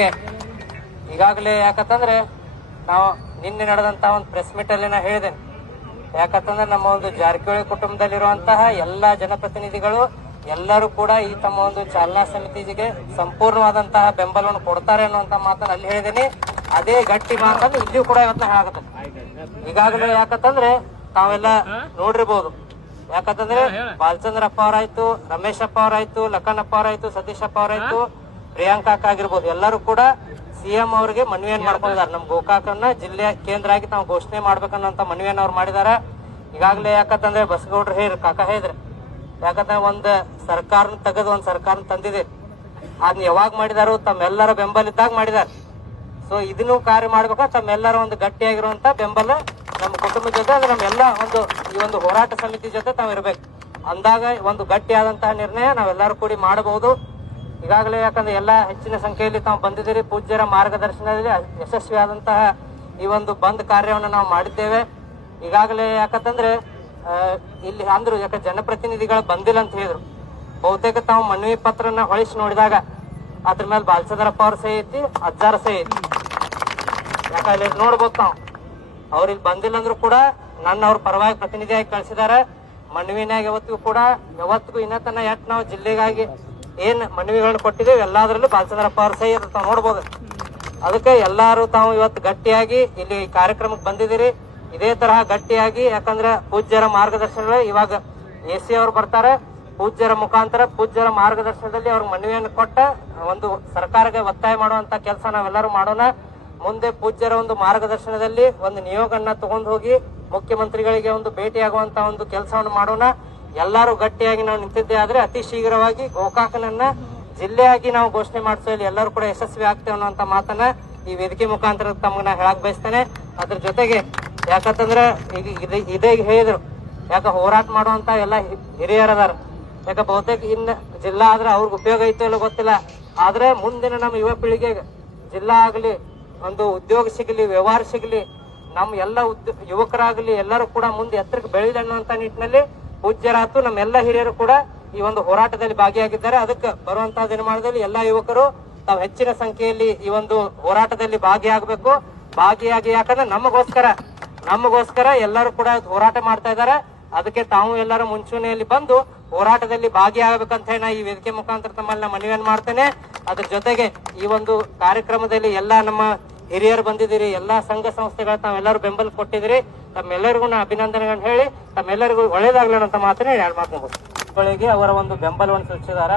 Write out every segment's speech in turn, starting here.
ಜೊತೆಗೆ ಈಗಾಗಲೇ ಯಾಕಂತಂದ್ರೆ ನಾವು ನಿನ್ನೆ ನಡೆದಂತ ಒಂದು ಪ್ರೆಸ್ ಮೀಟ್ ಅಲ್ಲಿ ನಾ ಹೇಳಿದ್ದೇನೆ. ಯಾಕಂತಂದ್ರೆ ನಮ್ಮ ಒಂದು ಜಾರಕಿಹೊಳಿ ಕುಟುಂಬದಲ್ಲಿರುವಂತಹ ಎಲ್ಲಾ ಜನಪ್ರತಿನಿಧಿಗಳು ಎಲ್ಲರೂ ಕೂಡ ಈ ತಮ್ಮ ಒಂದು ಚಾಲನಾ ಸಮಿತಿಗೆ ಸಂಪೂರ್ಣವಾದಂತಹ ಬೆಂಬಲವನ್ನು ಕೊಡ್ತಾರೆ ಅನ್ನುವಂತ ಮಾತನ್ನ ಅಲ್ಲಿ ಹೇಳಿದ್ದೀನಿ. ಅದೇ ಗಟ್ಟಿ ಮಾತನ್ನು ಇಲ್ಲಿಯೂ ಕೂಡ ಇವತ್ತು ಹೇಳಾಗುತ್ತೆ. ಈಗಾಗಲೇ ಯಾಕಂತಂದ್ರೆ ತಾವೆಲ್ಲ ನೋಡಿರ್ಬೋದು. ಯಾಕಂತಂದ್ರೆ ಬಾಲಚಂದ್ರಪ್ಪ ಅವರಾಯ್ತು, ರಮೇಶ್ ಅಪ್ಪ ಅವರಾಯ್ತು, ಲಖನಪ್ಪ ಅವರಾಯ್ತು, ಸತೀಶ್ ಅಪ್ಪ ಅವರಾಯ್ತು, ಪ್ರಿಯಾಂಕಾ ಅಕ್ಕ ಆಗಿರ್ಬೋದು, ಎಲ್ಲರೂ ಕೂಡ ಸಿಎಂ ಅವರಿಗೆ ಮನವಿಯನ್ನು ಮಾಡ್ಕೊಂಡಿದ್ದಾರೆ. ನಮ್ ಗೋಕಾಕನ್ನ ಜಿಲ್ಲೆಯ ಕೇಂದ್ರ ಆಗಿ ತಾವು ಘೋಷಣೆ ಮಾಡ್ಬೇಕನ್ನೋಂತ ಮನವಿಯನ್ನು ಅವ್ರು ಮಾಡಿದಾರೆ. ಈಗಾಗಲೇ ಯಾಕಂತಂದ್ರೆ ಬಸಗೌಡ್ರು ಕಾಕ ಹೇಳಿದ್ರೆ ಯಾಕಂದ್ರೆ ಒಂದ್ ಸರ್ಕಾರನ ತೆಗೆದು ಒಂದ್ ಸರ್ಕಾರನ ತಂದಿದೆ. ಅದನ್ನ ಯಾವಾಗ ಮಾಡಿದಾರು? ತಮ್ಮೆಲ್ಲರ ಬೆಂಬಲ ಇದ್ದಾಗ ಮಾಡಿದಾರೆ. ಸೊ ಇದನ್ನು ಕಾರ್ಯ ಮಾಡ್ಬೇಕ ತಮ್ಮೆಲ್ಲರ ಒಂದು ಗಟ್ಟಿಯಾಗಿರುವಂತ ಬೆಂಬಲ ನಮ್ಮ ಕುಟುಂಬದ ಜೊತೆ, ಅಂದ್ರೆ ನಮ್ಮೆಲ್ಲ ಒಂದು ಈ ಒಂದು ಹೋರಾಟ ಸಮಿತಿ ಜೊತೆ ತಾವ್ ಇರ್ಬೇಕು. ಅಂದಾಗ ಒಂದು ಗಟ್ಟಿಯಾದಂತಹ ನಿರ್ಣಯ ನಾವೆಲ್ಲರೂ ಕೂಡಿ ಮಾಡಬಹುದು. ಈಗಾಗಲೇ ಯಾಕಂದ್ರೆ ಎಲ್ಲಾ ಹೆಚ್ಚಿನ ಸಂಖ್ಯೆಯಲ್ಲಿ ತಾವು ಬಂದಿದ್ದೀರಿ. ಪೂಜ್ಯರ ಮಾರ್ಗದರ್ಶನದಲ್ಲಿ ಯಶಸ್ವಿಯಾದಂತಹ ಈ ಒಂದು ಬಂದ್ ಕಾರ್ಯವನ್ನು ನಾವು ಮಾಡಿದ್ದೇವೆ. ಈಗಾಗಲೇ ಯಾಕಂತಂದ್ರೆ ಇಲ್ಲಿ ಅಂದ್ರು ಯಾಕೆ ಜನಪ್ರತಿನಿಧಿಗಳು ಬಂದಿಲ್ಲ ಅಂತ ಹೇಳಿದ್ರು. ಬಹುತೇಕ ತಾವು ಮನವಿ ಪತ್ರನ ಹೊಳಿಸಿ ನೋಡಿದಾಗ ಅದ್ರ ಮೇಲೆ ಬಾಲಚಂದ್ರಪ್ಪ ಅವ್ರ ಸಹಿ ಐತಿ, ಅಜ್ಜಾರ ಸಹಿ ಐತಿ. ಯಾಕಂದ್ರೆ ನೋಡ್ಬೋದು ನಾವು ಅವ್ರಿಗೆ ಬಂದಿಲ್ಲ ಅಂದ್ರು ಕೂಡ ನನ್ನ ಅವ್ರ ಪರವಾಗಿ ಪ್ರತಿನಿಧಿಯಾಗಿ ಕಳಿಸಿದಾರೆ. ಮನವಿನಾಗ ಯಾವತ್ತಿಗೂ ಇನ್ನತನ ಎಟ್ ನಾವು ಜಿಲ್ಲೆಗಾಗಿ ಏನ್ ಮನವಿಗಳನ್ನ ಕೊಟ್ಟಿದ್ದೇವೆ ಎಲ್ಲಾದ್ರಲ್ಲೂ ಬಾಲಚಂದ್ರಪ್ಪ ಅವ್ರ ಸಹಿ ತಾವು ನೋಡ್ಬೋದು. ಅದಕ್ಕೆ ಎಲ್ಲಾರು ತಾವು ಇವತ್ತು ಗಟ್ಟಿಯಾಗಿ ಇಲ್ಲಿ ಕಾರ್ಯಕ್ರಮಕ್ಕೆ ಬಂದಿದ್ದೀರಿ. ಇದೇ ತರಹ ಗಟ್ಟಿಯಾಗಿ, ಯಾಕಂದ್ರೆ ಪೂಜ್ಯರ ಮಾರ್ಗದರ್ಶನ ಇವಾಗ AC ಅವ್ರು ಬರ್ತಾರೆ. ಪೂಜ್ಯರ ಮುಖಾಂತರ ಪೂಜ್ಯರ ಮಾರ್ಗದರ್ಶನದಲ್ಲಿ ಅವ್ರಿಗೆ ಮನವಿಯನ್ನು ಕೊಟ್ಟ ಒಂದು ಸರ್ಕಾರಕ್ಕೆ ಒತ್ತಾಯ ಮಾಡುವಂತ ಕೆಲಸ ನಾವೆಲ್ಲರೂ ಮಾಡೋಣ. ಮುಂದೆ ಪೂಜ್ಯರ ಒಂದು ಮಾರ್ಗದರ್ಶನದಲ್ಲಿ ಒಂದು ನಿಯೋಗನ್ನ ತಗೊಂಡು ಹೋಗಿ ಮುಖ್ಯಮಂತ್ರಿಗಳಿಗೆ ಒಂದು ಭೇಟಿಯಾಗುವಂತ ಒಂದು ಕೆಲಸವನ್ನು ಮಾಡೋಣ. ಎಲ್ಲರೂ ಗಟ್ಟಿಯಾಗಿ ನಾವು ನಿಂತಿದ್ದೇ ಆದ್ರೆ ಅತಿ ಶೀಘ್ರವಾಗಿ ಗೋಕಾಕನನ್ನ ಜಿಲ್ಲೆಯಾಗಿ ನಾವು ಘೋಷಣೆ ಮಾಡಿಸೋಲ್ಲಿ ಎಲ್ಲರೂ ಕೂಡ ಯಶಸ್ವಿ ಆಗ್ತೇವೆ ಅನ್ನುವಂತ ಮಾತನ್ನ ಈ ವೇದಿಕೆ ಮುಖಾಂತರ ತಮ್ಗೆ ನಾ ಹೇಳಕ್ ಬಯಸ್ತೇನೆ. ಅದ್ರ ಜೊತೆಗೆ ಯಾಕಂತಂದ್ರೆ ಈಗ ಇದೇ ಹೇಳಿದ್ರು, ಯಾಕ ಹೋರಾಟ ಮಾಡುವಂತ ಎಲ್ಲ ಹಿರಿಯರದಾರ. ಯಾಕ ಬಹುತೇಕ ಇನ್ನ ಜಿಲ್ಲಾ ಆದ್ರೆ ಅವ್ರಿಗೆ ಉಪಯೋಗ ಐತೋ ಇಲ್ಲ ಗೊತ್ತಿಲ್ಲ. ಆದ್ರೆ ಮುಂದಿನ ನಮ್ಮ ಯುವ ಪೀಳಿಗೆಗೆ ಜಿಲ್ಲಾ ಆಗ್ಲಿ, ಒಂದು ಉದ್ಯೋಗ ಸಿಗಲಿ, ವ್ಯವಹಾರ ಸಿಗಲಿ, ನಮ್ಮ ಎಲ್ಲ ಯುವಕರಾಗ್ಲಿ ಎಲ್ಲರೂ ಕೂಡ ಮುಂದೆ ಎತ್ತರಕ್ಕೆ ಬೆಳೆಯಲಿ ಅನ್ನುವಂತ ನಿಟ್ಟಿನಲ್ಲಿ ಪೂಜ್ಯರಾತು ನಮ್ಮೆಲ್ಲ ಹಿರಿಯರು ಕೂಡ ಈ ಒಂದು ಹೋರಾಟದಲ್ಲಿ ಭಾಗಿಯಾಗಿದ್ದಾರೆ. ಅದಕ್ಕೆ ಬರುವಂತಹ ದಿನಮಾನದಲ್ಲಿ ಎಲ್ಲಾ ಯುವಕರು ತಾವು ಹೆಚ್ಚಿನ ಸಂಖ್ಯೆಯಲ್ಲಿ ಈ ಒಂದು ಹೋರಾಟದಲ್ಲಿ ಭಾಗಿಯಾಗಬೇಕು. ಭಾಗಿಯಾಗಿ ಯಾಕಂದ್ರೆ ನಮಗೋಸ್ಕರ ಎಲ್ಲರೂ ಕೂಡ ಹೋರಾಟ ಮಾಡ್ತಾ ಇದ್ದಾರೆ. ಅದಕ್ಕೆ ತಾವು ಎಲ್ಲರೂ ಮುಂಚೂಣಿಯಲ್ಲಿ ಬಂದು ಹೋರಾಟದಲ್ಲಿ ಭಾಗಿಯಾಗಬೇಕಂತ ಹೇಳಿ ನಾ ಈ ವೇದಿಕೆ ಮುಖಾಂತರ ತಮ್ಮಲ್ಲಿ ಮನವಿಯನ್ನು ಮಾಡ್ತೇನೆ. ಅದ್ರ ಜೊತೆಗೆ ಈ ಒಂದು ಕಾರ್ಯಕ್ರಮದಲ್ಲಿ ಎಲ್ಲಾ ನಮ್ಮ ಹಿರಿಯರು ಬಂದಿದ್ದೀರಿ, ಎಲ್ಲಾ ಸಂಘ ಸಂಸ್ಥೆಗಳು ತಾವೆಲ್ಲರೂ ಬೆಂಬಲ ಕೊಟ್ಟಿದ್ದೀರಿ. ತಮ್ಮೆಲ್ಲರಿಗೂ ನಾ ಅಭಿನಂದನೆಗಳನ್ನು ಹೇಳಿ ತಮ್ಮೆಲ್ಲರಿಗೂ ಒಳ್ಳೇದಾಗ್ಲಿ ಅಂತ ಮಾತನ್ನ ಎರಡು ಮಾತುಗಳಿಗೆ ಅವರ ಒಂದು ಬೆಂಬಲವನ್ನು ಸೂಚಿಸಿದಾರ.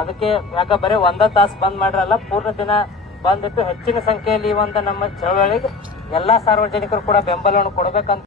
ಅದಕ್ಕೆ ಯಾಕ ಬರೀ ಒಂದ ತಾಸು ಬಂದ್ ಮಾಡ್ರಲ್ಲ, ಪೂರ್ಣ ದಿನ ಬಂದಿಟ್ಟು ಹೆಚ್ಚಿನ ಸಂಖ್ಯೆಯಲ್ಲಿ ಈ ಒಂದು ನಮ್ಮ ಚಳವಳಿಗೆ ಎಲ್ಲಾ ಸಾರ್ವಜನಿಕರು ಕೂಡ ಬೆಂಬಲವನ್ನು ಕೊಡಬೇಕಂತ